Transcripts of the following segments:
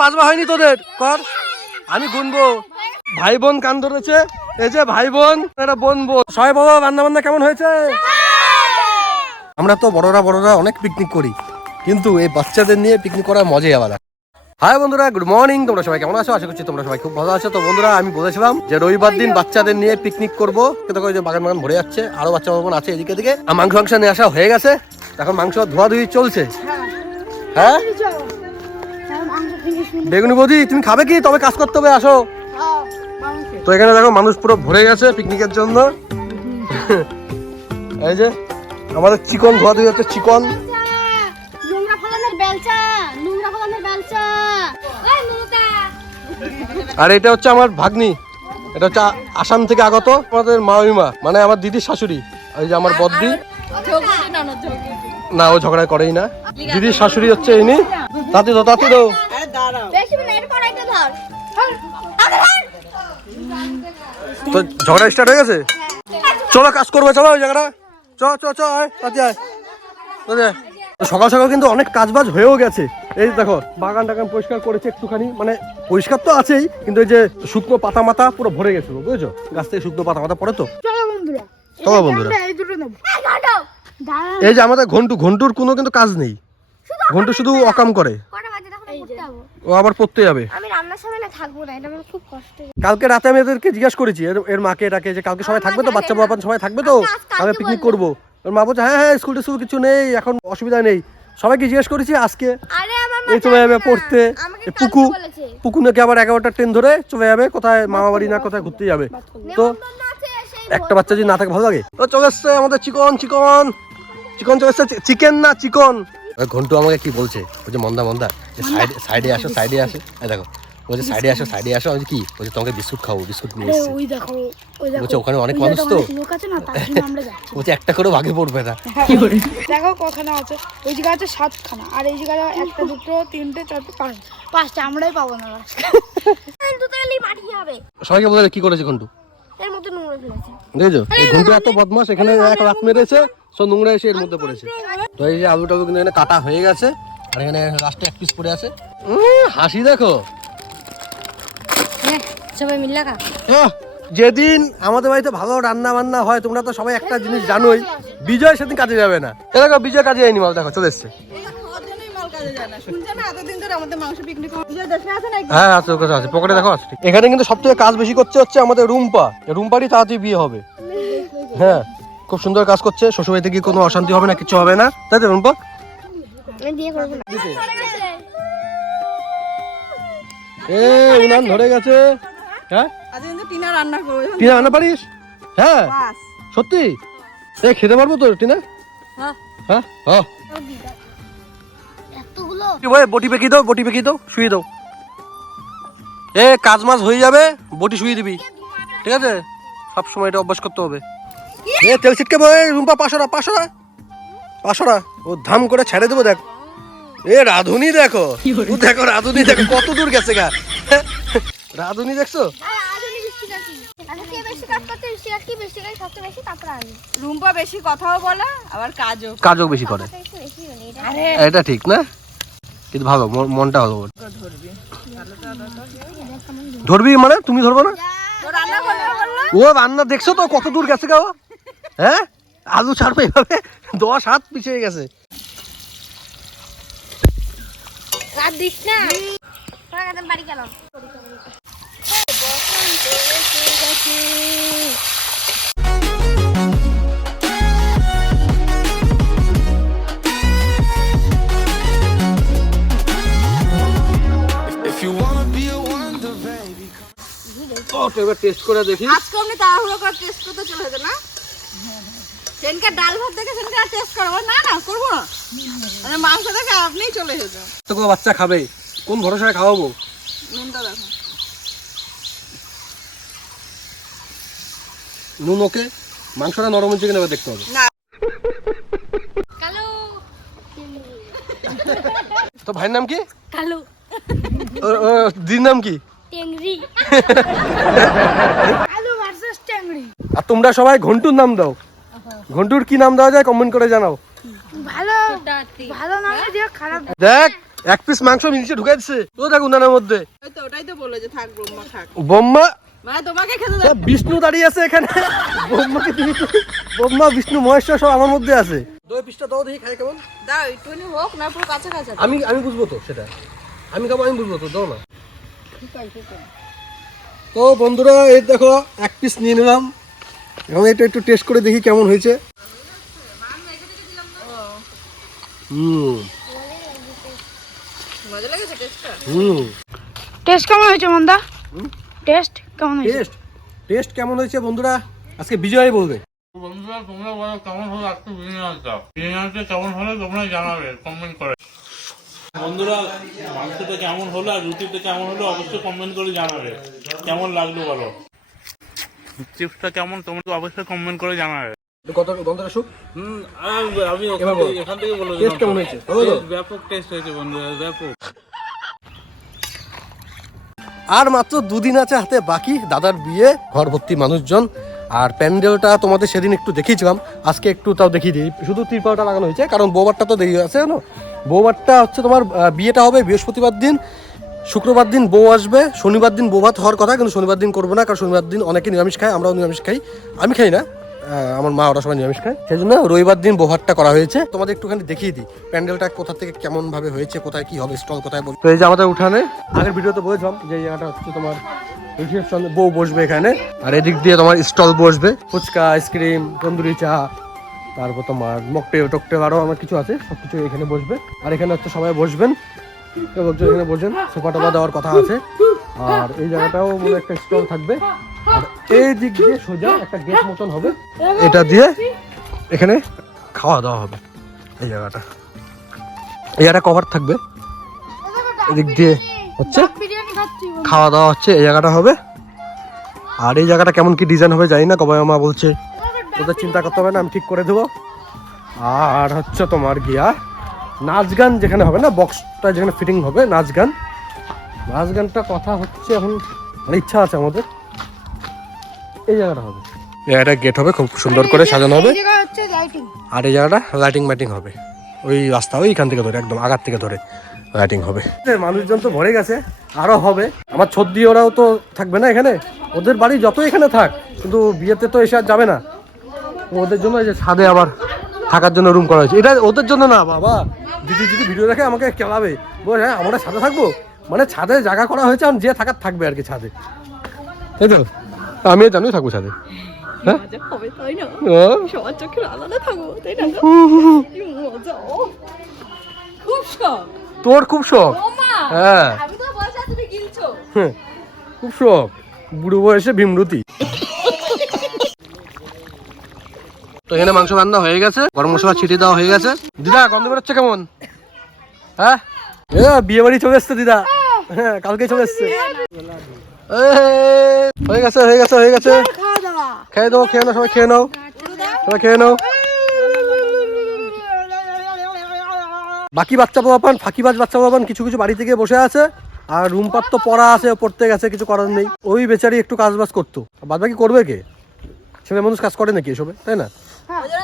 পাঁচবার হয়নি তোদের কর, আমি গুনবো। ভাই বোন কান ধরেছে, এই যে ভাই বোন, এটা বোন বোন। সবাই বাবা রান্না বান্না কেমন হয়েছে? আমরা তো বড়রা অনেক পিকনিক করি, কিন্তু এই বাচ্চাদের নিয়ে পিকনিক করার মজাই আলাদা। হাই বন্ধুরা, গুড মর্নিং। তোমরা সবাই কেমন আছো? আশা করছি তোমরা সবাই খুব ভালো আছো। তো বন্ধুরা, আমি বলেছিলাম যে রবিবার দিন বাচ্চাদের নিয়ে পিকনিক করবো, কিন্তু যে বাগান ভরে যাচ্ছে, আরো বাচ্চা বাবন আছে এদিকে দিকে। আর মাংস নিয়ে আসা হয়ে গেছে, এখন মাংস ধোয়াধুয়ি চলছে। হ্যাঁ বেগুনি বৌদি, তুমি খাবে কি? তবে কাজ করতে হবে, আসো। তো এখানে দেখো মানুষ পুরো ভরে গেছে পিকনিকের জন্য। এই যে আমাদের চিকন ধোয়াধুয়ি হচ্ছে, চিকন। আর এটা হচ্ছে আমার ভাগ্নি, এটা হচ্ছে আসাম থেকে আগত আমাদের মামিমা, মানে আমার দিদির শাশুড়ি। ওই যে আমার বদ্দি, না ও ঝগড়া করেই না। দিদির শাশুড়ি হচ্ছে ইনি। তাতে দাও তাতে দাও। তো ঝগড়া স্টার্ট হয়ে গেছে, চলো কাজ করবো, চলো ওই জায়গাটা, চ চ চ তাতে আয়। সকাল সকাল কিন্তু অনেক কাজ বাজ হয়েও গেছে। এই দেখো বাগান টাগান পরিষ্কার করেছে একটুখানি, মানে পরিষ্কার তো আছেই, কিন্তু এই যে শুকনো পাতা মাথা পুরো ভরে গেছিল, বুঝেছো? গাছ থেকে শুকনো পাতা মাথা পড়ে তো। চলো বন্ধুরা, এই যে আমাদের ঘন্টুর কোনো কিন্তু কাজ নেই, ঘন্টু শুধু অকাম করে। ও আবার পড়তে যাবে। কালকে রাতে আমি এদেরকে জিজ্ঞাসা করেছি, এর মাকে এটাকে, যে কালকে সবাই থাকবে তো, বাচ্চা বাবা সবাই থাকবে তো, আমি পিকনিক করবো। ওর মা বলছে হ্যাঁ স্কুল টিস্কুল কিছু নেই, এখন অসুবিধা নেই। সবাইকে জিজ্ঞেস করেছি আজকে এই চলে যাবে পড়তে। পুকু নাকি আবার 11টার ট্রেন ধরে চলে যাবে কোথায়, মামা বাড়ি না কোথায় ঘুরতে যাবে। তো একটা বাচ্চা যদি না থাকে ভালো লাগে। তো চলে এসছে আমাদের চিকন চলে এসছে, চিকেন না চিকন। ঘন্টু আমাকে কি বলছে, বলছে মন্দা সাইডে আসো দেখো, বলছে সাইডে আসো। আমি কি বলছে, তোমাকে বিস্কুট খাবো, বিস্কুট নিয়ে এসেছি। বলছে ওখানে অনেক মানুষ তো, বলছে একটা করে ভাগে পড়বে না। দেখো কখানা আছে, ওই জায়গা আছে 7খানা, আর এই জায়গায় 1টা 2টো 3টে 4টে 5টা, আমরাই পাবো না। সবাইকে বলে কি করেছে ঘন্টু, দেখেছো? ঘন্টু এত বদমাস, এখানে এক রাত মেরেছে, সব নোংরা এসে এর মধ্যে পড়েছে। তো এই যে আলু টালু কিন্তু এখানে কাটা হয়ে গেছে, আর এখানে লাস্টে 1 পিস পড়ে আছে। হাসি দেখো, সবাই মিলে খা। যেদিন আমাদের বাড়িতে ভালো রান্না বান্না হয়, তোমরা তো সবাই একটা জিনিস জানোই, বিজয় সেদিন কাজে যাবে না। দেখো বিজয় কাজে যায়নি, মাল দেখো চলে এসছে। হ্যাঁ আছে, ওর কাছে আছে, পকেটে দেখো আছে। এখানে কিন্তু সবথেকে কাজ বেশি করছে হচ্ছে আমাদের রুম্পারই তাড়াতাড়ি বিয়ে হবে। হ্যাঁ খুব সুন্দর কাজ করছে, শ্বশুরবাড়িতে গিয়ে কোনো অশান্তি হবে না, কিছু হবে না, তাই তো রুম্পা? উনান ধরে গেছে। হ্যাঁ টিনা রান্না পারিস? হ্যাঁ সত্যি? খেতে পারবো তো টিনা? হ্যাঁ বটি পেকি দাও, শুয়ে দাও। কাজ মাছ হয়ে যাবে, বটি শুয়ে দিবি, ঠিক আছে? সব সময় এটা অভ্যাস করতে হবে। তেল ছিটকে রুম্পা, 500 ও ধাম করে ছেড়ে দেবো। দেখ রাধুনি দেখো, রাধুনি দেখো কত দূর গেছে গা। রাধুনি দেখছো? রুম্পা বেশি কথাও বলে, আবার কাজও বেশি করে, এটা ঠিক না? কিন্তু ভালো, মনটা ভালো। ধরবি মানে তুমি ধরবো না? ও রান্না দেখছো তো কত দূর গেছে গা। হ্যাঁ আলু ছাড়বে এইভাবে 10 হাত পিছিয়ে গেছে। এবার টেস্ট করে দেখি। আজকে আপনি তাড়াহুড়ো করে টেস্ট করতে চলে যেতে না? সেনকা ডাল ভাত দেখে সেনকা টেস্ট করবো না, করবো না। মানে মাংস দেখে আপনিই চলে যেতে। তো বাচ্চা খাবে, কোন ভরসায় খাওয়াবো? নুনটা দেখো, নুন ওকে, মাংসটা নরম হচ্ছে কিনা দেখতে হবে। তো ভাইয়ের নাম কি? কালু। দিদির নাম কি? টেংরি। কালু ভার্সেস টেংরি। আর তোমরা সবাই ঘন্টুর নাম দাও। ঘন্টুর কি নাম দেওয়া যায় কমেন্ট করে জানাও। ভালো নামে দিও, খারাপ। দেখ এক পিস মাংস আমি নিচে ঢুকাই দিচ্ছে ও দেখ উনানের মধ্যে। ওটাই তো বললো যে থাক ব্রহ্মা থাক। ব্রহ্মা মানে তোমাকে খেতে দাও। বিষ্ণু দাঁড়িয়ে আছে এখানে, ব্রহ্মাকে তুমি ব্রহ্মা বিষ্ণু মহেশ্বর সব আমার মধ্যে আছে। দই পিসটা দাও দেখি খাই কেমন। দাও একটুখানি হোক না পুরো কাঁচা কাঁচা। আমি বুঝবো তো সেটা, আমি খাবো আমি বুঝবো তো, দাও না। তো বন্ধুরা এই দেখো এক পিস নিয়ে নিলাম, এখন এটা একটু টেস্ট করে দেখি কেমন হয়েছে। মজা লেগেছে টেস্টটা? টেস্ট কেমন হয়েছে মন্দা? টেস্ট কেমন হয়েছে? টেস্ট কেমন হয়েছে বন্ধুরা আজকে বিজয় বলবে। বন্ধুরা তোমরা বলো কেমন হলো আজকে বিরিয়ানিটা। বিরিয়ানিটা কেমন হলো তোমরা জানাবে কমেন্ট করে। বন্ধুরা মাংসটা কেমন হলো আর রুটিটা কেমন হলো অবশ্যই কমেন্ট করে জানাবে। কেমন লাগলো বলো, চিপসটা কেমন তোমরা অবশ্যই কমেন্ট করে জানাবে। গন্ধটা সুখ। আমি এখান থেকে বলবো টেস্ট কেমন হয়েছে? ব্যাপক টেস্ট হয়েছে বন্ধুরা, ব্যাপক। আর মাত্র দুদিন আছে হাতে বাকি, দাদার বিয়ে, ঘর ভর্তি মানুষজন। আর প্যান্ডেলটা তোমাদের সেদিন একটু দেখিয়েছিলাম, আজকে একটু তাও দেখিয়ে দিই। শুধু তিরপালটা লাগানো হয়েছে কারণ বৌবারটা তো দেরি আছে জানো। বৌবারটা হচ্ছে তোমার বিয়েটা হবে বৃহস্পতিবার দিন, শুক্রবার দিন বউ আসবে, শনিবার দিন বৌভাত হওয়ার কথা কিন্তু শনিবার দিন করবো না কারণ শনিবার দিন অনেকে নিরামিষ খায়, আমরাও নিরামিষ খাই। আমি খাই না, আমার মা ওরা সবাই নিরামিষ খায়, সেই জন্য রবিবার দিন বৌভাতটা করা হয়েছে। তোমাদের একটুখানি দেখিয়ে দিই প্যান্ডেলটা কোথা থেকে কেমন ভাবে হয়েছে, কোথায় কি হবে, স্টল কোথায় বলবো। তো এই যে আমাদের উঠানে আগের ভিডিওতে বলেছিলাম যে এই জায়গাটা হচ্ছে তোমার রিসেপশন, বউ বসবে এখানে, আর এদিক দিয়ে তোমার স্টল বসবে, ফুচকা, আইসক্রিম, তন্দুরি চা, তারপর তোমার মকটেল টকটেল আরও আমার কিছু আছে, সবকিছু এখানে বসবে। আর এখানে হচ্ছে সবাই বসবেন, লোকজন এখানে বসবেন, সোফা টোফা দেওয়ার কথা আছে। আর এই জায়গাটাও মনে একটা স্টল থাকবে। আর এই দিক দিয়ে সোজা একটা গেট মতন হবে, এটা দিয়ে এখানে খাওয়া দাওয়া হবে। এই জায়গাটা কভার থাকবে, এদিক দিয়ে হচ্ছে খাওয়া দাওয়া হচ্ছে, এই জায়গাটা হবে। আর এই জায়গাটা কেমন কি ডিজাইন হবে জানি না, কবাই মা বলছে ওদের চিন্তা করতে হবে না, আমি ঠিক করে দেবো। আর হচ্ছে তোমার গিয়া নাচ গান যেখানে হবে না, বক্সটা যেখানে ফিটিং হবে, নাচ গানটা কথা হচ্ছে এখন, মানে ইচ্ছা আছে আমাদের। এই জায়গাটা হবে, এই জায়গাটা গেট হবে, খুব সুন্দর করে সাজানো হবে। আর এই জায়গাটা লাইটিং মাইটিং হবে, ওই রাস্তা ওইখান থেকে ধরে একদম আগার থেকে ধরে লাইটিং হবে। মানুষজন তো ভরে গেছে, আরো হবে। আমার ছদ্দি ওরাও তো থাকবে না এখানে, ওদের বাড়ি যত এখানে থাক কিন্তু বিয়েতে তো এসে আর যাবে না, ওদের জন্য এই যে ছাদে আবার থাকার জন্য রুম করা হয়েছে। এটা ওদের জন্য না বাবা, দিদি যদি ভিডিও দেখে আমাকে কেলাবে, বল হ্যাঁ আমরা ছাদে থাকবো, মানে ছাদে জায়গা করা হয়েছে, এখন যে থাকার থাকবে আর কি ছাদে, তাই তো। আমিও জানিও থাকবো ছাদে, হ্যাঁ সবার চোখের আলাদা থাকবো, তাই না? মজা, খুব শখ তোর, খুব শখ। হ্যাঁ আমি তো বলছি তুমি গিলছো, খুব শখ, বুড়ো বয়সে ভীমরতি। তো এখানে মাংস রান্না হয়ে গেছে, গরম মশলা ছিটিয়ে দেওয়া হয়ে গেছে। দিদা গন্ধ বেরোচ্ছে কেমন? হ্যাঁ বিয়ে বাড়ি চলে এসছে দিদা, হ্যাঁ কালকে চলে এসছে। হয়ে গেছে খেয়ে দাও, খেয়ে নাও, সবাই খেয়ে নাও, সবাই খেয়ে নাও। বাকি বাচ্চা বাবান, ফাঁকিবাজ বাচ্চা বাবান কিছু কিছু বাড়ি থেকে বসে আছে, আর রুমপার তো পড়া আছে, পড়তে গেছে, কিছু করার নেই। ওই বেচারি একটু কাজ বাজ করতো, বাদ বাকি করবে কে? ছেলে মানুষ কাজ করে নাকি এসবে, তাই না?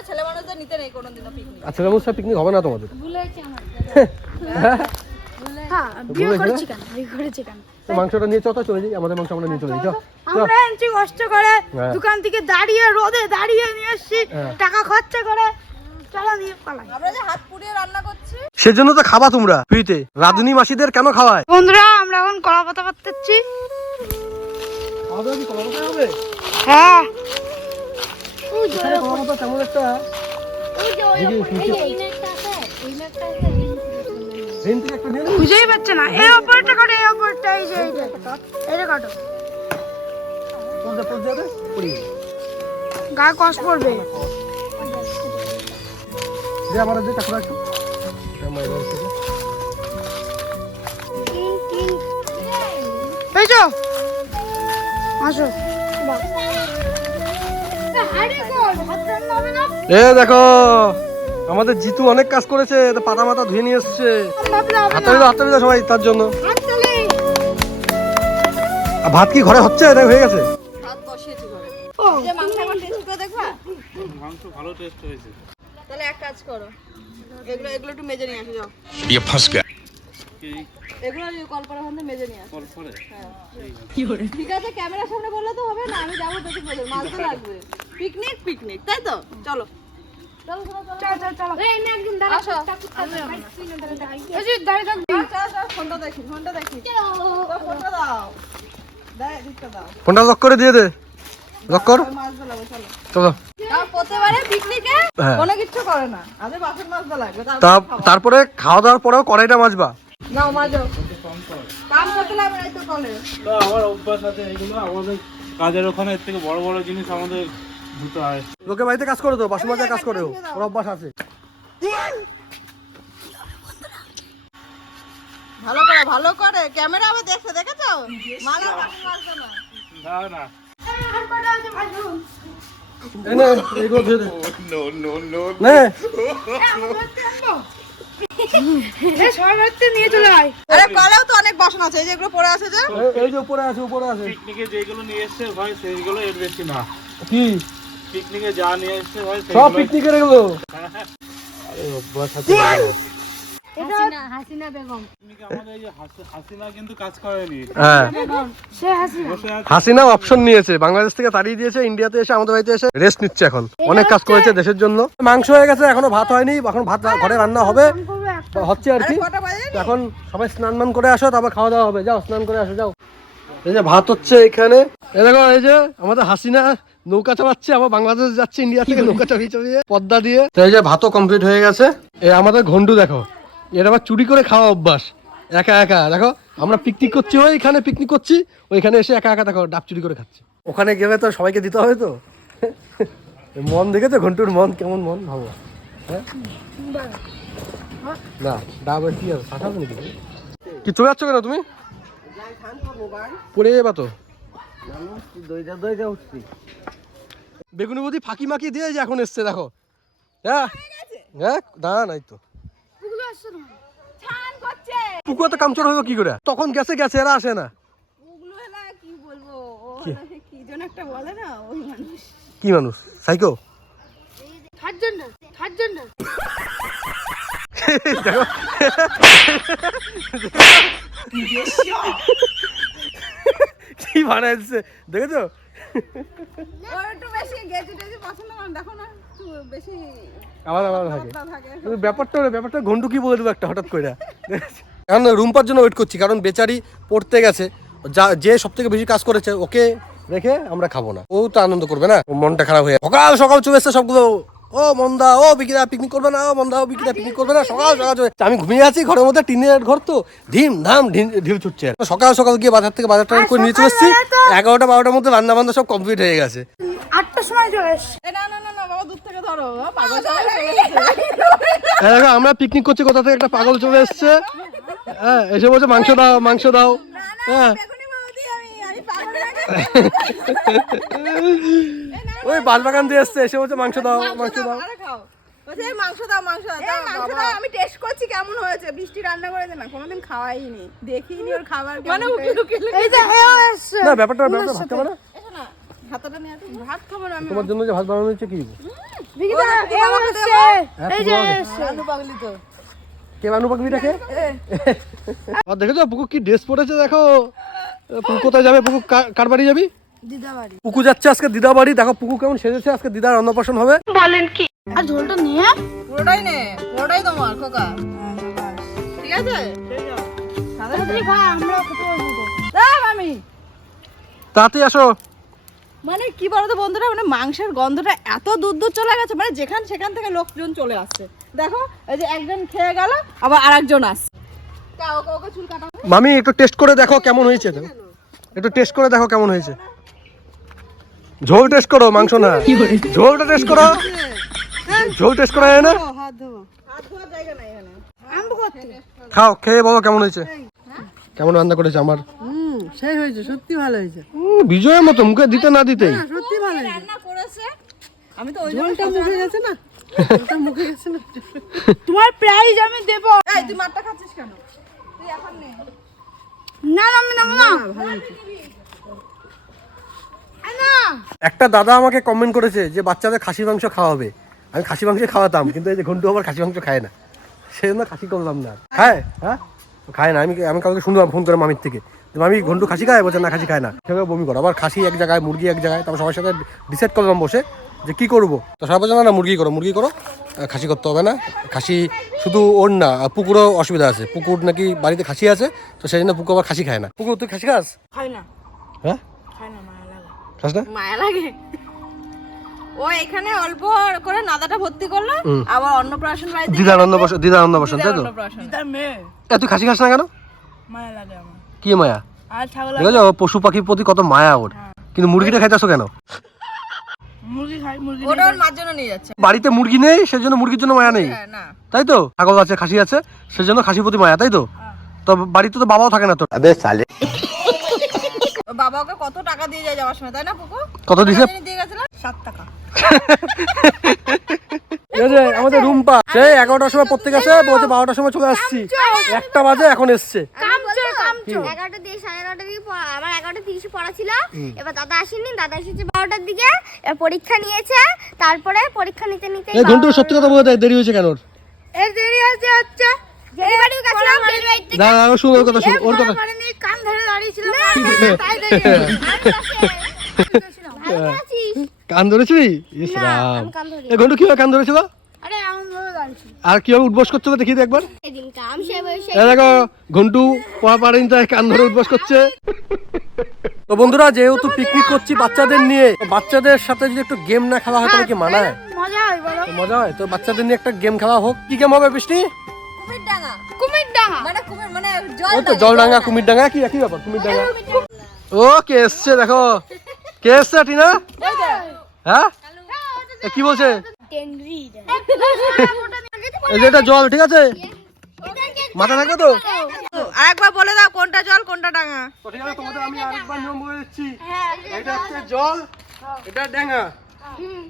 ছেলে মানুষদের নিতে নেই কোনোদিনও পিকনিক। আর ছেলে মানুষরা পিকনিক হবে না তোমাদের। মাংসটা নিয়ে চল, চলে যাই, আমাদের মাংস আমরা নিয়ে চলে যাই। আমরা এনেছি কষ্ট করে, দোকান থেকে দাঁড়িয়ে রোদে দাঁড়িয়ে নিয়ে এসেছি, টাকা খরচা করে, চলো নিয়ে পালাই। আমরা যে হাত পুড়িয়ে রান্না করছি, সেজন্য তো খাবা তোমরা ফ্রিতে, রাধুনি মাসিদের কেন খাওয়ায়? বন্ধুরা আমরা এখন কলা পাতা পাতাচ্ছি। হ্যাঁ কেমন একটা খুঁজেই পাচ্ছে না। এই অপরটা কাটো, এই অপরটা, এই যে এইটা কাটো, গায়ে কষ্ট পড়বে। আমার যে কাকুরা একটু পেয়েছো, আসো। এ দেখো আমাদের জিতু অনেক কাজ করেছে, পাতা মাথা ধুয়ে নিয়ে এসছে। হাততালি দাও সবাই তার জন্য। ভাত কি ঘরে হচ্ছে, এটা হয়ে গেছে? ভাত বসিয়েছি ঘরে। যে মাংস একবার টেস্ট করে দেখবা? মাংস ভালো টেস্ট হয়েছে। তাহলে এক কাজ করো, এগুলো একটু মেজে নিয়ে আসো, যাও। ये फंस गया। এগুলো কল করে ওখান থেকে মেজে নিয়ে আসো। কল করে হ্যাঁ। ঠিক আছে, ক্যামেরার সামনে বললে তো হবে না, আমি যাবো বেশি বলে, মাছ তো লাগবে। পিকনিক পিকনিক, তাই তো? চলো চলো চলো চলো। এই নে একদিন দাঁড়া। আসো। এই যে দাঁড়িয়ে থাক। চলো ফোনটা দেখি, ফোনটা দেখি। তো ফোনটা দাও, দিকটা দাও। ফোনটা লক করে দিয়ে দে, লক কর। আমি মাছ ধরাবো, চলো। চলো। তাও প্রতিবারে পিকনিকে হ্যাঁ। কোনো কিছু করে না, আগে বাসন মাজতে লাগবে, তারপরে খাওয়া দাওয়ার পরেও কড়াইটা মাজবা। নাও মাজো। কাম করতে লাগবে না, এই তো কলে। তো আমার অভ্যাস আছে এইগুলো, আমাদের কাজের ওখানে এর থেকে বড় বড় জিনিস আমাদের ধুতে হয়। লোকে বাড়িতে কাজ করে তো, বাসন মাজার কাজ করেও, ওর অভ্যাস আছে। ভালো করে ক্যামেরা আবার দেখতে, দেখেছো? মালা বাসন মাজতে না। না না এই নে, এইগুলো ধুয়ে দে। নে। এই সবাই বাড়িতে নিয়ে চলে আয়। আরে কলেও তো অনেক বাসন আছে, এই যেগুলো পড়ে আছে যে। এই যে উপরে আছে, উপরে আছে। পিকনিকে যেগুলো নিয়ে এসছে ভাই সেইগুলো এর বেশি না। কি পিকনিকে যা নিয়ে এসছে ভাই সব সেইগুলো। পিকনিকের এগুলো? আরে অভ্যাস আছে এগুলো। হাসিনা বেগম। পিকনিকে আমাদের এই যে হাসিনা কিন্তু কাজ করেনি, হ্যাঁ, সে হাসিনা। বসে আছে। হাসিনা অপশন নিয়েছে, বাংলাদেশ থেকে তাড়িয়ে দিয়েছে, ইন্ডিয়াতে এসে আমাদের বাড়িতে এসে রেস্ট নিচ্ছে। এখন অনেক কাজ করেছে দেশের জন্য। মাংস হয়ে গেছে, এখনো ভাত হয়নি, এখন ভাত ঘরে রান্না হবে, হচ্ছে আর কি। কটা বাজে? এখন সবাই স্নান মান করে আসো, তারপর খাওয়া দাওয়া হবে। যাও স্নান করে আসো, যাও। এই যে ভাত হচ্ছে এখানে, এই দেখো, এই যে আমাদের হাসিনা নৌকা চালাচ্ছে, আবার বাংলাদেশ যাচ্ছে ইন্ডিয়া থেকে নৌকা চালিয়ে পদ্মা দিয়ে। তো এই যে ভাতও কমপ্লিট হয়ে গেছে। এই আমাদের ঘন্টু দেখো, এর আবার চুরি করে খাওয়া অভ্যাস, একা একা। দেখো আমরা পিকনিক করছি, ওইখানে পিকনিক করছি, ওইখানে এসে একা একা দেখো ডাব চুরি করে খাচ্ছে। ওখানে গেলে তো সবাইকে দিতে হবে তো। মন দেখেছো ঘন্টুর মন কেমন, মন ভাবো। হ্যাঁ না, ডাব কি আছে, শাখাবে নাকি? কি চলে যাচ্ছ কেন তুমি? পড়ে যাবা তো। বেগুনি বদি ফাঁকি মাকি দিয়ে যে এখন এসছে দেখো। হ্যাঁ হ্যাঁ, দাঁড়া নাই তো। ছান করছে। পুকুরে তো কামচোর হইব কি করে? তখন গেছে গেছে, এরা আসে না। ওগুলো হলো কি বলবো, ও হলো কি যেন একটা বলে না, ওই মানুষ। কি মানুষ? সাইকো? Third gender. কি বানাইছে দেখেছো? ও একটু বেশি গেজে টেজে পছন্দ করে, দেখো না একটু বেশি আলাদা আলাদা থাকে। থাকে। কিন্তু ব্যাপারটা ঘন্টু কি বলে দেবো একটা হঠাৎ করে। এখন রুম্পার জন্য ওয়েট করছি, কারণ বেচারি পড়তে গেছে, যে সব থেকে বেশি কাজ করেছে, ওকে রেখে আমরা খাবো না। ও তো আনন্দ করবে না, ওর মনটা খারাপ হয়ে সকাল সকাল চলে এসছে সবগুলো। ও মন্দা, ও বিকিরা পিকনিক করবে না, ও মন্দা, ও বিকিরা পিকনিক করবে না। সকাল সকাল চলে আমি ঘুমিয়ে আছি ঘরের মধ্যে, টিনের ঘর তো, ধিম ধাম ঢিল ছুটছে। সকাল সকাল গিয়ে বাজার থেকে বাজার টাজার করে নিয়ে চলে এসেছি। 11টা 12টার মধ্যে রান্না বান্না সব কমপ্লিট হয়ে গেছে। 8টার সময় চলে এসছি। না না না না বাবা, দূর থেকে ধরো, পাগল দেখো আমরা পিকনিক করছি, কোথা থেকে একটা পাগল চলে এসছে। হ্যাঁ, এসে বলছে মাংস দাও, মাংস দাও। হ্যাঁ, আমি পাগল ওই বালবাগান দিয়ে এসছে, এসে বলছে মাংস দাও, মাংস দাও। মাংস দাও, মাংস দাও, মাংস দাও। আমি টেস্ট করছি কেমন হয়েছে। বৃষ্টি রান্না করেছে না, কোনোদিন খাওয়াইনি, দেখিনি ওর খাবার মানে এই যে এসছে। না ব্যাপারটা ভাত খাবে না। এসো না, ভাতটা নিয়ে আসো। ভাত খাবো না আমি। তোমার জন্য যে ভাত বানানো হয়েছে কি? বিকিটা এসছে। এই যে এসছে। আলু পাগলি তো। কে বানু পাগলিটাকে? আর দেখেছো পুকু কি ড্রেস পরেছে দেখো। পুকু কোথায় যাবে? পুকু কার বাড়ি যাবি? দিদাবাড়ি। পুকু যাচ্ছে আজকে দিদা বাড়ি। দেখো পুকু কেমন সেজেছে, আজকে দিদার অন্নপ্রাশন হবে। আর ঝোলটা নিয়ে পুরোটাই নে, পুরোটাই তোমার খোকা। ঠিক আছে? তাড়াতাড়ি খা, আমরা খেতে বসবো তো। দাও আমি। তাড়াতাড়ি আসো। মানে কি বলতো বন্ধুরা, মানে মাংসের গন্ধটা এত দূর দূর চলে গেছে, মানে সেখান থেকে লোকজন চলে আসছে। দেখো এই যে একজন খেয়ে গেল, আবার আরেকজন আসছে। ওকে চুল কাটা হবে। মামি একটু টেস্ট করে দেখো কেমন হয়েছে। একটু টেস্ট করে দেখো কেমন হয়েছে। ঝোল টেস্ট করো, মাংস না। ঝোলটা টেস্ট করো। ঝোল টেস্ট করা যায় না? হাত ধোয়ার জায়গা নাই এখানে। আনবো করতে। খাও, খেয়ে বলো কেমন হয়েছে। কেমন রান্না করেছে আমার। সেই হয়েছে, সত্যি ভালো হয়েছে। বিজয়ের মতো মুখে দিতে না দিতেই। সত্যি ভালো রান্না করেছে। আমি তো ওই ঝোলটা মুখে গেছে না। ঝোলটা মুখে গেছে না। তোমার প্রাইজ আমি দেব। এই তুই মারটা খাচ্ছিস কেন? তুই এখন নে। না না আমি নেব না। না একটা দাদা আমাকে কমেন্ট করেছে যে বাচ্চাদের খাসি মাংস খাওয়াবে। আমি খাসি মাংস খাওয়াতাম, কিন্তু এই যে ঘন্টু আবার খাসি মাংস খায় না, সেই জন্য খাসি করলাম না। হ্যাঁ হ্যাঁ, খায় না। আমি কালকে শুনলাম ফোন করে মামির থেকে, যে মামি ঘন্টু খাসি খায়, বলছে না খাসি খায় না, সেভাবে বমি করো। আবার খাসি এক জায়গায়, মুরগি এক জায়গায়। তারপর সবার সাথে ডিসাইড করলাম বসে যে কী করবো। তো সবাই বলছে না মুরগি করো, খাসি করতে হবে না। খাসি শুধু ওর না, পুকুরও অসুবিধা আছে, পুকুর নাকি বাড়িতে খাসি আছে, তো সেই জন্য পুকুর আবার খাসি খায় না। পুকুর তুই খাসি খাস? খাই না, হ্যাঁ খাই না, মায়া লাগে। খাস না? মায়া লাগে। ও এখানে অল্প করে নাদাটা ভর্তি করলো, আবার অন্নপ্রাশন বাড়িতে দিদার অন্নপ্রাশন তাই তো? তার মেয়ে তুই খাসি খাস না কেন? মায়া লাগে আমার। কি মায়া? আর ছাগল দেখো পশু পাখির প্রতি কত মায়া ওর, কিন্তু মুরগিটা খাইতেছো কেন? মুরগি খাই, মুরগি ওটা ওর মার জন্য নিয়ে যাচ্ছে। বাড়িতে মুরগি নেই, সেজন্য মুরগির জন্য মায়া নেই, না তাই তো? ছাগল আছে, খাসি আছে, সেজন্য খাসির প্রতি মায়া, তাই তো? তো বাড়িতে তো বাবাও থাকে না তোর। বাবা ওকে কত টাকা দিয়ে যায় যাওয়ার সময়, তাই না পুকু? কত দিছে? দিয়ে গেছিলাম 7 টাকা। আমাদের রুম্পা সেই 11টার সময় পড়তে গেছে, বলছে 12টার সময় চলে আসছি, 1টা বাজে এখন এসছে। 11টা দিয়ে 11:30 দিকে আমার 11:30 পড়া ছিল। এবার দাদা আসেনি, দাদা এসেছে 12টার দিকে, এবার পরীক্ষা নিয়েছে। তারপরে পরীক্ষা নিতে এই ঘন্টু সত্যি কথা বলে দেয়, দেরি হয়েছে কেন ওর? এর দেরি হচ্ছে জেরি বাড়ি গেছিলাম, জেরি বাড়ি থেকে দাঁড়া শুন ওর কথা, শুন ওর কথা। মানে কান ধরে দাঁড়িয়ে ছিল, তাই দেরি আছিস। কান ধরেছিলি? ইস রাম, কান ধরি। এই ঘন্টু কিভাবে কান ধরেছিল? আরে এমন ধরে দাঁড়িয়েছিল আর কিভাবে উঠবস করছে দেখি তো একবার। এদিন কাম সে বসে এই দেখো ঘন্টু পড়া পারেনি তাই কান ধরে উঠবস করছে। তো বন্ধুরা, যেহেতু পিকনিক করছি বাচ্চাদের নিয়ে, বাচ্চাদের সাথে যদি একটু গেম না খেলা হয় তাহলে কি মানায়? মজা হয় বলো। মজা হয়। তো বাচ্চাদের নিয়ে একটা গেম খেলা হোক। কি গেম হবে বৃষ্টি? কুমিরডাঙ্গা। কুমিরডাঙ্গা মানে কুমির মানে ওই তো জলডাঙ্গা, কুমিরডাঙ্গা, কি একই ব্যাপার। কুমিরডাঙ্গা। ও কে এসছে দেখো, কে এসছে টিনা? হ্যাঁ কি বলছে? টেংরি এই যে এটা জল, ঠিক আছে? মাথা থাকবে তো? আরেকবার বলে দাও কোনটা জল কোনটা ডাঙ্গা। তো ঠিক আছে, তোমাদের আমি আরেকবার নিয়ম বলে দিচ্ছি। এটা হচ্ছে জল, এটা ডাঙ্গা।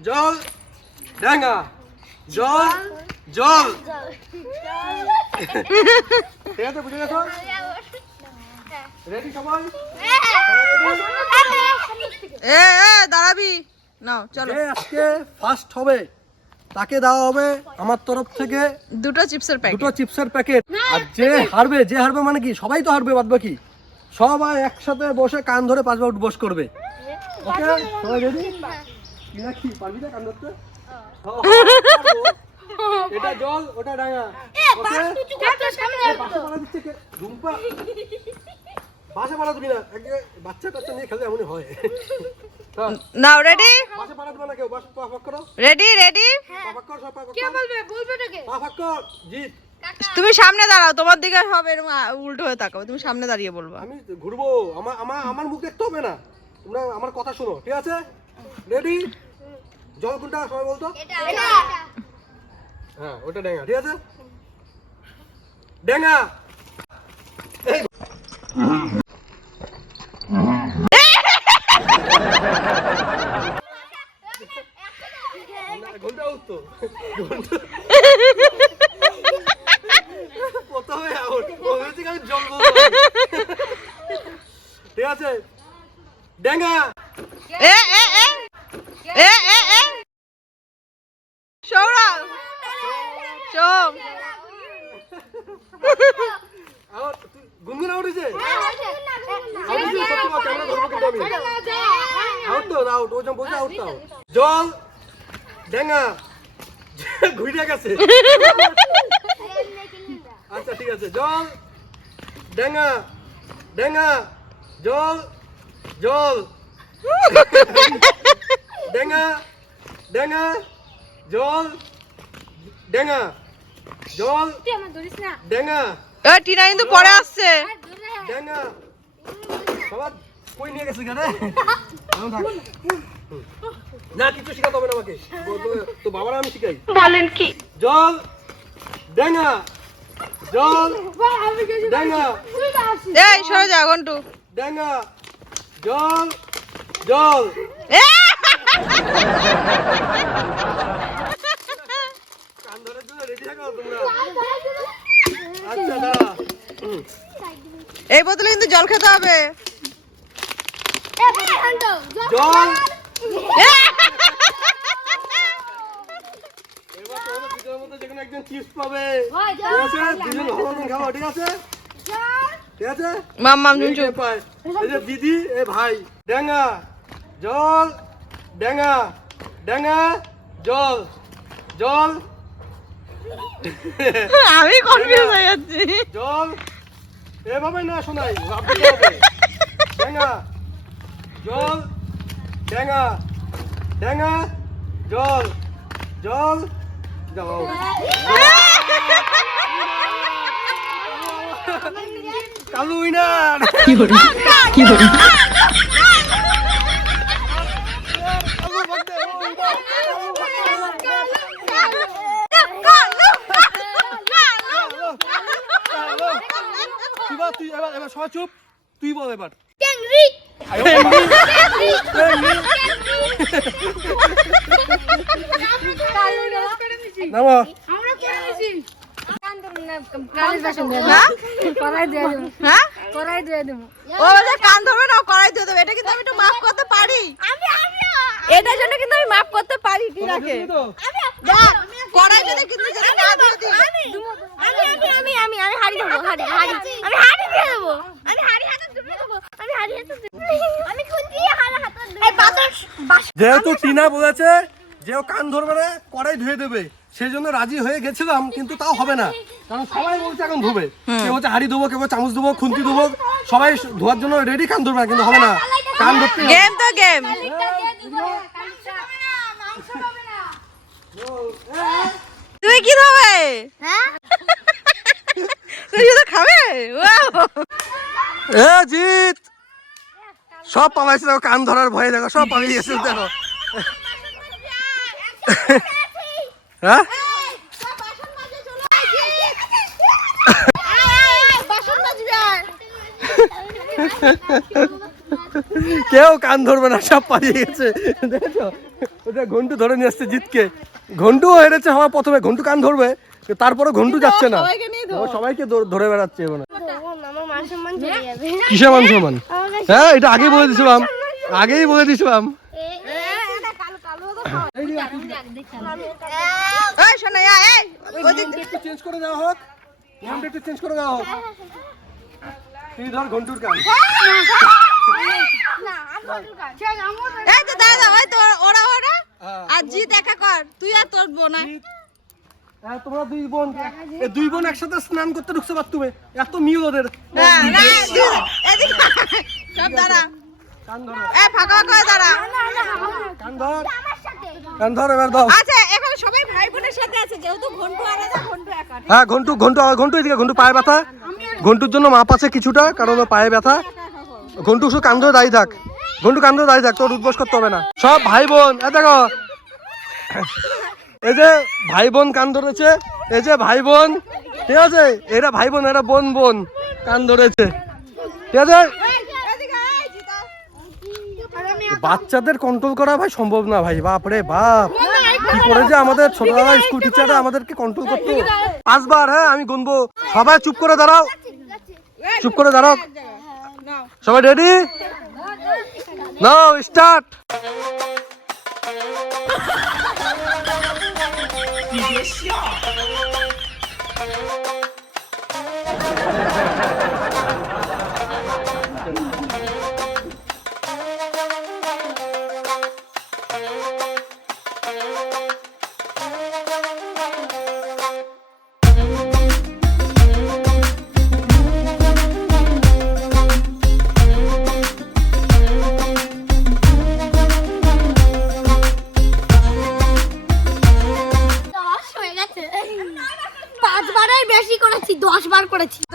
জল ডাঙ্গা, জল জল, ঠিক আছে? বুঝে গেছো? রেডি সবাই? এ দাঁড়াবি নাও চলো। যে আজকে ফার্স্ট হবে তাকে দেওয়া হবে আমার তরফ থেকে 2টো চিপসের প্যাকেট। 2টো চিপসের প্যাকেট। আর যে হারবে মানে কি, সবাই তো হারবে, বাদ বাকি সবাই একসাথে বসে কান ধরে 5 বার উঠবস করবে। ওকে সবাই রেডি? কিনা কি পারবি না কান ধরতে? এটা জল, ওটা ডাঙ্গা। ওকে পাশে পাড়া দিচ্ছে কে? রুম্পা পাশে পাড়া দিবি না, বাচ্চা টাচ্চা নিয়ে খেলে এমনই হয়। নাও রেডি? পাশে পাড়া দিবে না কেউ, বাস পা ফাঁক করো, রেডি রেডি? পা ফাঁক কর, সব পা ফাঁক কর, বলবে নাকি? পা ফাঁক কর, জিত। তুমি সামনে দাঁড়াও, তোমার দিকে হবে এরকম উল্টো হয়ে তাকাবে, তুমি সামনে দাঁড়িয়ে বলবা। আমি ঘুরবো, আমার মুখ দেখতে হবে না, তোমরা আমার কথা শোনো, ঠিক আছে? রেডি? জল কোনটা সবাই বলতো? হ্যাঁ ওটা ডেঙ্গা, ঠিক আছে? ডেঙ্গা। ঘন্টা উঠতো, প্রথমে আউট, আমি জল বলবো, ঠিক আছে? ডেঙ্গা। এ এ এ এ এ এ সৌরভ সোম আউট, গুনগুন আউট হয়েছে? আউট হয়েছে, সত্যি কথা, আমরা ধরবো কিন্তু আমি। আউট তো, আউট, ও যখন বলছে আউট তো আউট। জল ডেঙ্গা, ঘুরে গেছে। আচ্ছা ঠিক আছে, জল ডেঙ্গা, ডেঙ্গা, জল জল, ডেঙ্গা ডেঙ্গা, জল ডেঙ্গা, জল ডেঙ্গা, এ টিনা কিন্তু পরে আসছে। ডেঙ্গা। সবার কই নিয়ে গেছে কেন? না কিছু শেখাতে হবে না আমাকে, তো বাবারা আমি শিখাই। বলেন কি? জল ডেঙ্গা, জল ডেঙ্গা, এই সরে যা ঘন্টু। ডেঙ্গা, জল জল। এ! কান ধরার জন্য রেডি থাকো তোমরা। আচ্ছা দাঁড়া, এই বোতলে কিন্তু জল খেতে হবে। জল। এ! এবার তোমাদের দুজনের মধ্যে যেকোনো একজন চিপস পাবে, ঠিক আছে? দুজন ভালো খাও, ঠিক আছে? ঠিক আছে মাম্মাম এই যে পায়। এই যে দিদি এ ভাই ড্যাঙ্গা জল ড্যাঙ্গা ড্যাঙ্গা জল জল আমি কনফিউজ হয়ে যাচ্ছি। জল এভাবে না শোনাই ভাবতে হবে ড্যাঙ্গা জল ড্যাঙ্গা ড্যাঙ্গা জল জল দাও কালু উইনার তুই এবার এবার সবাই চুপ তুই বল এবার ট্যাংরি নামো আমরা করে নিছি হ্যাঁ করাই দিয়ে দেবো ও বলে কান ধরবে না, ও করাই দিয়ে দেবে। এটা কিন্তু আমি একটু মাফ করতে পারি, এটার জন্য কিন্তু আমি মাফ করতে পারি। ঠিক আছে দেখ করাই দিলে কিন্তু যদি না দিয়ে দিই আমি হাড়ি দেবো হাড়ি আমি হাড়ি দিয়ে দেবো আমি হাড়ি হাতে তুলে দেবো আমি হাড়ি হাতে আমি খুঁজি হাড়ি হাতে এই বাতাস যেহেতু টিনা বলেছে যে ও কান ধরবে না কড়াই ধুয়ে দেবে সেই জন্য রাজি হয়ে গেছিলাম, কিন্তু তাও হবে না কারণ সবাই বলছে এখন ধোবে, কেউ হচ্ছে হাড়ি ধোবো, কেউ চামচ ধোবো, খুন্তি ধোবো, সবাই ধোয়ার জন্য রেডি, কান ধরবে না কিন্তু হবে না, কান ধরতে হবে। গেম তো গেম। তুই কি খাবে? হ্যাঁ তুই শুধু খাবে? Wow! এ জিৎ সব পালাইছে দেখো, কান ধরার ভয়ে দেখো সব পালিয়ে গেছে দেখো। হ্যাঁ কেউ কান ধরবে না, সব পালিয়ে গেছে দেখেছো, ওটা ঘন্টু ধরে নিয়ে আসছে জিতকে, ঘন্টুও হেরেছে হওয়া প্রথমে, ঘন্টু কান ধরবে তারপরে ঘন্টু যাচ্ছে না, সবাইকে নিয়ে ধর। ও সবাইকে ধরে বেড়াচ্ছে মানে। আমার মান সম্মান চলে যাবে কিসে মান সমান? হ্যাঁ এটা আগেই বলে দিছিলাম, আগেই বলে দিছিলাম। এই শোনা এই নামটা একটু চেঞ্জ করে দেওয়া হোক, নামটা একটু চেঞ্জ করে দেওয়া হোক। তুই ধর ঘন্টুর কান। এই তো দাদা ওই তো ওরা আর জিৎ একা কর, তুই আর তোর বোন। হ্যাঁ তোমরা দুই বোন, এই দুই বোন একসাথে স্নান করতে ঢুকছে বাথরুমে, এত মিল ওদের। সব দাঁড়া, কান ধর, এই ফাঁকা করে দাঁড়া। কান ধর, কান ধর এবার দাও। আচ্ছা এখানে সবাই ভাই বোনের সাথে আছে, যেহেতু ঘন্টু আলাদা ঘন্টু একা। হ্যাঁ ঘন্টু ঘন্টু ঘন্টু এদিকে, ঘন্টু পায়ে ব্যথা, ঘন্টুর জন্য মাপ আছে কিছুটা কারণ ও পায়ে ব্যথা, ঘন্টু শুধু কান ধরে দাঁড়িয়ে থাক, ঘন্টু কান ধরে দাঁড়িয়ে থাক, তোর উদ্বোস করতে হবে না। সব ভাই বোন এ দেখো, এই যে ভাই বোন কান ধরেছে, এই যে ভাই বোন, ঠিক আছে এরা ভাই বোন, এরা বোন বোন কান ধরেছে, ঠিক আছে। বাচ্চাদের কন্ট্রোল করা ভাই সম্ভব না ভাই, বাপ রে বাপ কি করে যে আমাদের ছোটবেলা স্কুল টিচাররা আমাদেরকে কন্ট্রোল করতো। পাঁচবার, হ্যাঁ আমি গুনবো, সবাই চুপ করে দাঁড়াও, চুপ করে দাঁড়াও, সবাই রেডি, নাও স্টার্ট।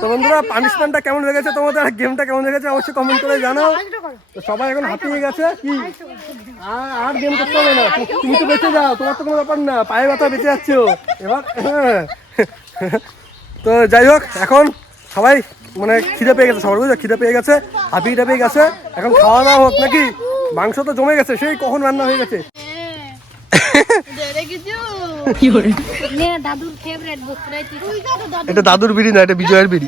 তো বন্ধুরা পানিশমেন্টটা কেমন লেগেছে তোমাদের, গেমটা কেমন লেগেছে অবশ্যই কমেন্ট করে জানাও। তো সবাই এখন হাঁপিয়ে গেছে, কি আর গেম করতে হবে না, তুমি তো বেঁচে যাও, তোমার তো কোনো ব্যাপার না, পায়ে ব্যথা বেঁচে যাচ্ছে এবার। তো যাই হোক এখন সবাই মানে খিদে পেয়ে গেছে, সবার বুঝলো খিদে পেয়ে গেছে, হাঁপিয়ে পেয়ে গেছে, এখন খাওয়া দাওয়া হোক নাকি, মাংস তো জমে গেছে, সেই কখন রান্না হয়ে গেছে। এটা দাদুর বিড়ি না, এটা বিজয়ের বিড়ি,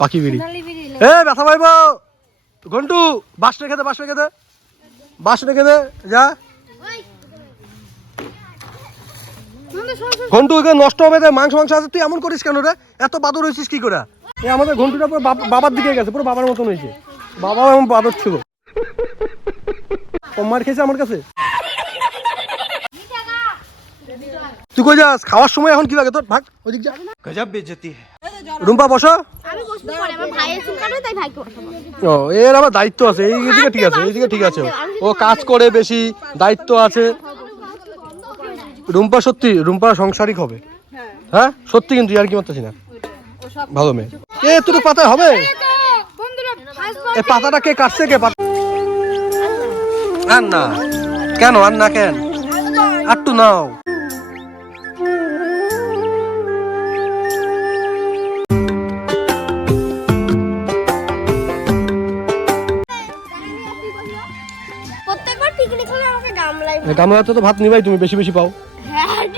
পাখি বিড়ি। এ ব্যথা পাইব ঘন্টু, বাস রেখে দে, বাস রেখে দে, বাস রেখে দে, যা ঘন্টু ওইখানে নষ্ট হবে রে, মাংস আছে, তুই এমন করিস কেন রে? এত বাদর হয়েছিস কি করে? এই আমাদের ঘন্টুটা পুরো বাবার দিকে গেছে, পুরো বাবার মতন হয়েছে। বাবাও এমন বাদর ছিল। ও মার খেয়েছে আমার কাছে। তুই কই যাস? খাওয়ার সময় এখন কি লাগে তোর? ভাগ ওদিক যা। গজব বেইজ্জতি। রুম্পা বসো। আমি বসবো পরে, আমার ভাইয়ের চুল কাটবে তাই ভাইকে বসাবো। ও এর আবার দায়িত্ব আছে, এইদিকে ঠিক আছে, এইদিকে ঠিক আছে। ও কাজ করে বেশি, দায়িত্ব আছে। রুম্পা সত্যি, রুম্পা সাংসারিক হবে। হ্যাঁ সত্যি, কিন্তু আর কি মারতেছি না, ভালো মেয়ে। এ তোর পাতায় হবে? এই পাতাটা কে কাটছে? কে পাতা? আর না কেন, আর না কেন, আটটু নাও। প্রত্যেকবার পিকনিক হলে আমাকে গামলায় গামলাতে তো ভাত নিবাই, তুমি বেশি বেশি পাও।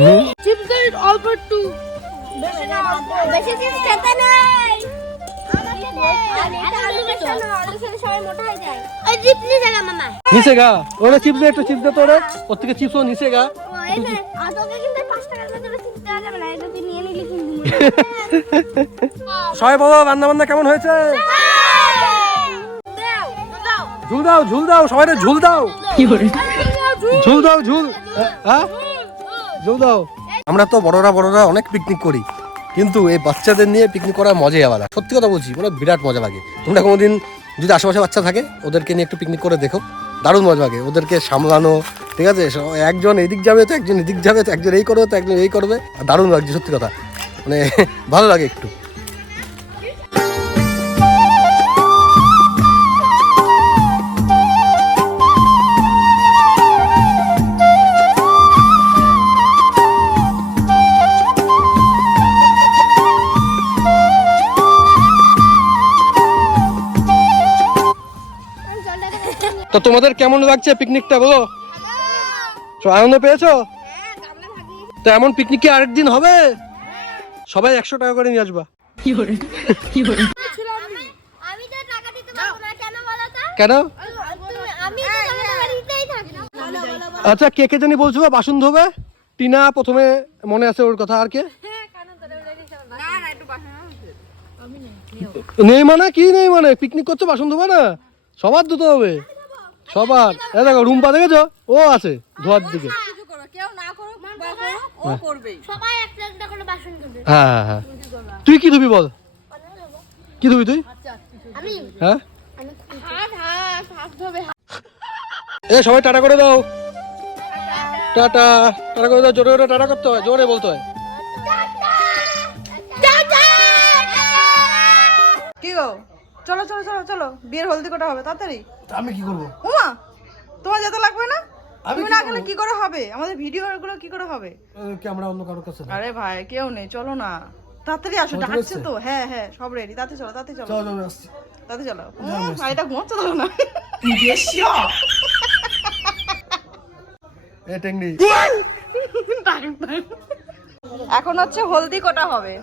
হ্যাঁ চিপসের অল্প একটু বেশি চিপস খেতে নাই। নিচে গা ওরা চিপস, একটা চিপস দে তো, ওরা ওর থেকে চিপসও নিচে গা। সবাই বাবা, রান্না বান্না কেমন হয়েছে? ঝুল দাও, ঝুল দাও, সবাই ঝুল দাও, ঝুল দাও, ঝুল। হ্যাঁ ঝুল দাও। আমরা তো বড়রা অনেক পিকনিক করি, কিন্তু এই বাচ্চাদের নিয়ে পিকনিক করার মজাই আলাদা। সত্যি কথা বলছি, মানে বিরাট মজা লাগে। তোমরা কোনোদিন যদি আশেপাশে বাচ্চা থাকে, ওদেরকে নিয়ে একটু পিকনিক করে দেখো, দারুণ মজা লাগে। ওদেরকে সামলানো, ঠিক আছে, একজন এদিক যাবে তো একজন এদিক যাবে, তো একজন এই করবে তো একজন এই করবে, দারুণ লাগছে সত্যি কথা, মানে ভালো লাগে একটু। তো তোমাদের কেমন লাগছে পিকনিকটা বলো? আনন্দ পেয়েছো? তো এমন পিকনিক কি আরেকদিন হবে? সবাই 100 টাকা করে নিয়ে আসবা। আমি তো টাকা দিতে পারবো না, কেন বলো তো? কেন? আমি তো টাকা দিতেই থাকি। আচ্ছা কে কে জানি বলছো বাসন ধোবে? টিনা প্রথমে, মনে আছে ওর কথা। আর কে নেই? মানে কি নেই, মানে পিকনিক করছো বাসন ধোবে না? সবার ধুতে হবে, সবার। এই দেখো রুম্পা দেখেছো, ও আছে ধোয়ার দিকে। কেউ না করুক বা করুক, ও করবেই। সবাই একটা একটা করে বাসন ধুবে। হ্যাঁ হ্যাঁ হ্যাঁ। তুই কি ধুবি বল? কি ধুবি তুই? আমি হ্যাঁ হাত ধোবে। এ সবাই টাটা করে দাও, টাটা। টাটা করে দাও, জোরে জোরে টাটা করতে হয়, জোরে বলতে হয়। কি গো, চলো চলো চলো চলো, বিয়ের হলদি কটা হবে তাড়াতাড়ি। আমি কি করবো? ওমা, তোমার যেতে লাগবে না? তুমি না গেলে কি করে হবে? আমাদের ভিডিও গুলো কি করে হবে? ক্যামেরা অন্য কারোর কাছে। আরে ভাই কেউ নেই, চলো না তাড়াতাড়ি আসো, ডাকছে তো। হ্যাঁ হ্যাঁ সব রেডি, তাড়াতাড়ি চলো, তাড়াতাড়ি চলো, তাড়াতাড়ি চলো। এটা ঘুমাচ্ছে তো না। এ টেংনি, এখন হচ্ছে হলদি কটা হবে।